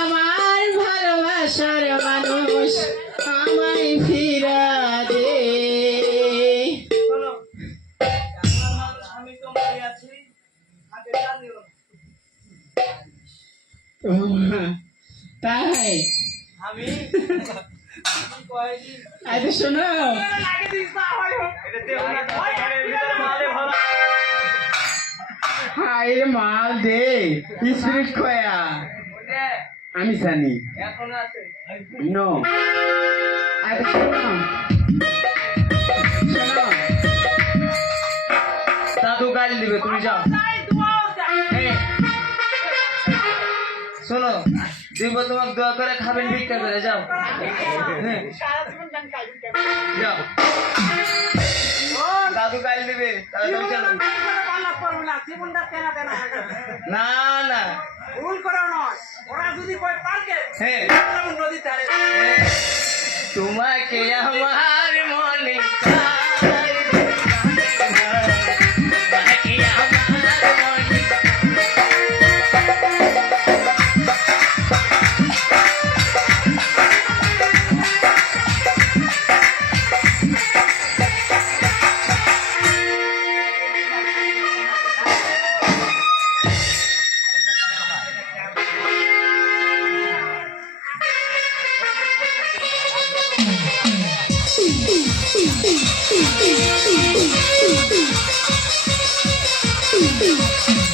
আমার ভালোবাসার মানুষ আমায় ফিরা দে। তাই? আমি আরে শোনো। রে মাল দে স্পিরিট ওটা আমি জানি। নো। আরে শোনো। শোনো। দাদু গাল দিবে তুমি যাও। শোনো দিব তোমাকে দোয়া করে খাবেন ভিক্ষা করে যাও। হ্যাঁ, যাও। দাদু গাল দিবে না না ভুল করেও নয় ওরা যদি কয় পার্কে হ্যাঁ। নদীর হারে Thank you.